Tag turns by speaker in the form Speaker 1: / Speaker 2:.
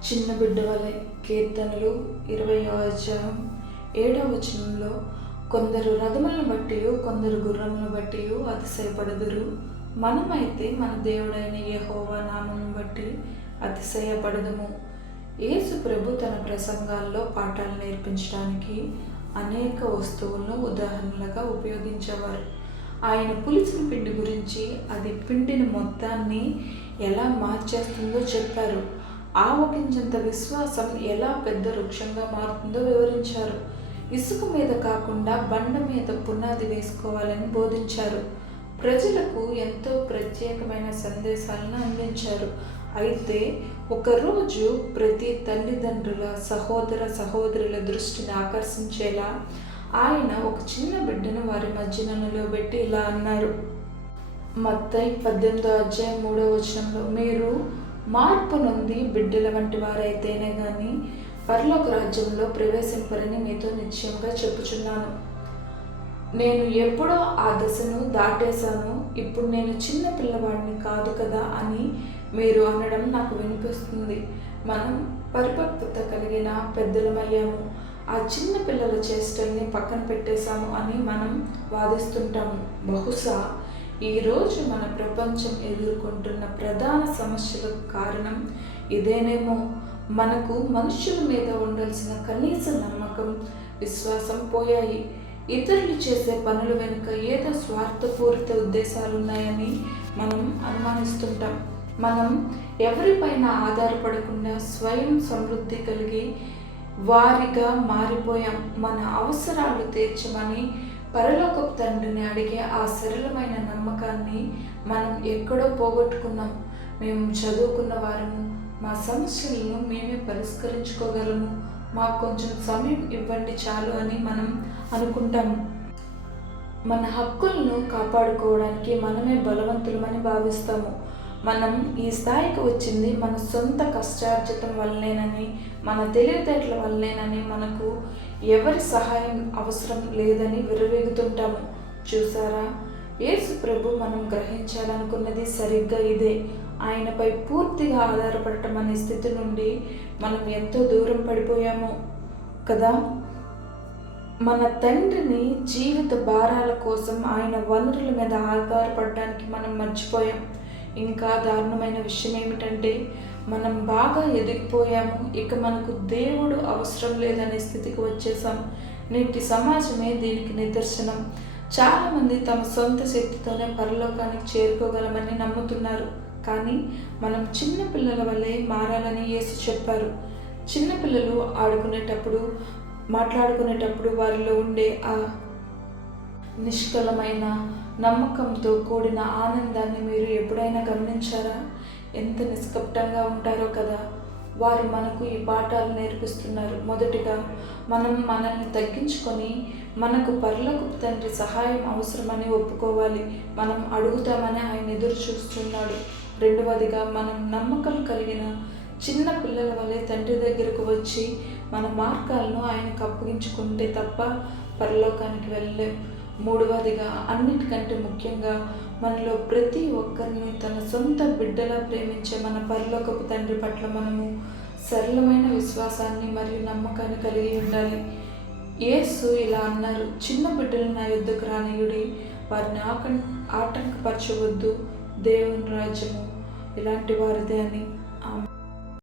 Speaker 1: చిన్న బిడ్డ వలె కీర్తనలు ఇరవై అధ్యాయం ఏడవ వచనంలో కొందరు రథములను బట్టి కొందరు గుర్రములను బట్టి అతిశయపడదురు. మనమైతే మన దేవుడైన యహోవా నామం బట్టి అతిశయపడదుము. యేసు ప్రభు తన ప్రసంగాల్లో పాఠాలు నేర్పించడానికి అనేక వస్తువులను ఉదాహరణలుగా ఉపయోగించేవారు. ఆయన పులిసిన పిండి గురించి అది పిండిని మొత్తాన్ని ఎలా మార్చేస్తుందో చెప్పారు. ఆవగించంత విశ్వాసం ఎలా పెద్ద వృక్షంగా మారుతుందో వివరించారు. ఇసుక మీద కాకుండా బండ మీద పునాది వేసుకోవాలని బోధించారు. ప్రజలకు ఎంతో ప్రత్యేకమైన సందేశాలను అందించారు. అయితే ఒకరోజు ప్రతి తల్లిదండ్రుల సహోదర సహోదరుల దృష్టిని ఆకర్షించేలా ఆయన ఒక చిన్న బిడ్డను వారి మధ్యన నిలబెట్టి ఇలా అన్నారు. మత్తై పద్దెనిమిదో అధ్యాయం మూడో వచనంలో మీరు మార్పు నుండి బిడ్డల వంటి వారైతేనే కానీ పరలోక రాజ్యంలో ప్రవేశింపరని మీతో నిశ్చయంగా చెప్పుచున్నాను. నేను ఎప్పుడో ఆ దశను దాటేశాను. ఇప్పుడు నేను చిన్న పిల్లవాడిని కాదు కదా అని మీరు అనడం నాకు వినిపిస్తుంది. మనం పరిపక్వత కలిగిన పెద్దలమయ్యాము. ఆ చిన్న పిల్లల చేష్టల్ని పక్కన పెట్టేశాము అని మనం వాదిస్తుంటాము. బహుశా ఈరోజు మన ప్రపంచం ఎదుర్కొంటున్న ప్రధాన సమస్యలకు కారణం ఇదేనేమో. మనకు మనుషుల మీద ఉండాల్సిన కనీస నమ్మకం విశ్వాసం పోయాయి. ఇతరులు చేసే పనుల వెనుక ఏదో స్వార్థపూరిత ఉద్దేశాలు ఉన్నాయని మనం అనుమానిస్తుంటాం. మనం ఎవరిపైన ఆధారపడకుండా స్వయం సమృద్ధి కలిగి వారిగా మారిపోయాం. మన అవసరాలు తీర్చమని పరలోకపు తండ్రిని అడిగే ఆ సరళమైన నమ్మకాన్ని మనం ఎక్కడో పోగొట్టుకున్నాం. మేము చదువుకున్న వారము మా సమస్యలను మేమే పరిష్కరించుకోగలము. మాకు కొంచెం సమయం ఇవ్వండి చాలు అని మనం అనుకుంటాము. మన హక్కులను కాపాడుకోవడానికి మనమే బలవంతులమని భావిస్తాము. మనం ఈ స్థాయికి వచ్చింది మన సొంత కష్టార్జితం వల్లనేనని మన తెలివితేటల వల్లనేనని మనకు ఎవరి సహాయం అవసరం లేదని విరవేగుతుంటాము చూసారా? యేసు ప్రభు మనం గ్రహించాలనుకున్నది సరిగ్గా ఇదే. ఆయనపై పూర్తిగా ఆధారపడటం అనే స్థితి నుండి మనం ఎంతో దూరం పడిపోయాము కదా? మన తండ్రిని జీవిత భారాల కోసం ఆయన వనరుల మీద ఆధారపడడానికి మనం మర్చిపోయాం. ఇంకా దారుణమైన విషయం ఏమిటంటే మనం బాగా ఎదిగిపోయాము ఇక మనకు దేవుడు అవసరం లేదనే స్థితికి వచ్చేసాం నేటి సమాజమే దీనికి నిదర్శనం. చాలామంది తమ సొంత శక్తితోనే పరలోకానికి చేరుకోగలమని నమ్ముతున్నారు. కానీ మనం చిన్న పిల్లల వల్లే మారాలని యేసు చెప్పారు. చిన్నపిల్లలు ఆడుకునేటప్పుడు మాట్లాడుకునేటప్పుడు వారిలో ఉండే ఆ నిష్కలమైన నమ్మకంతో కూడిన ఆనందాన్ని మీరు ఎప్పుడైనా గమనించారా? ఎంత నిష్కప్టంగా ఉంటారో కదా! వారు మనకు ఈ పాఠాలు నేర్పిస్తున్నారు. మొదటిగా మనం మనల్ని తగ్గించుకొని మనకు పర్లకు తండ్రి సహాయం అవసరమని ఒప్పుకోవాలి. మనం అడుగుతామని ఆయన ఎదురు చూస్తున్నాడు. రెండవదిగా మనం నమ్మకం కలిగిన చిన్న పిల్లల వలె తండ్రి దగ్గరకు వచ్చి మన మార్గాలను ఆయనకు అప్పగించుకుంటే తప్ప పరలోకానికి వెళ్ళలేం. మూడవదిగా అన్నిటికంటే ముఖ్యంగా మనలో ప్రతి ఒక్కరిని తన సొంత బిడ్డలా ప్రేమించే మన పరలోకపు తండ్రి పట్ల మనము సరళమైన విశ్వాసాన్ని మరియు నమ్మకాన్ని కలిగి ఉండాలి. యేసు ఇలా అన్నారు చిన్న బిడ్డలు నా యుద్ధకు రానియుడి వారిని ఆకం ఆటంకపరచవద్దు దేవుని రాజ్యము ఇలాంటి వారిదే అని. ఆమె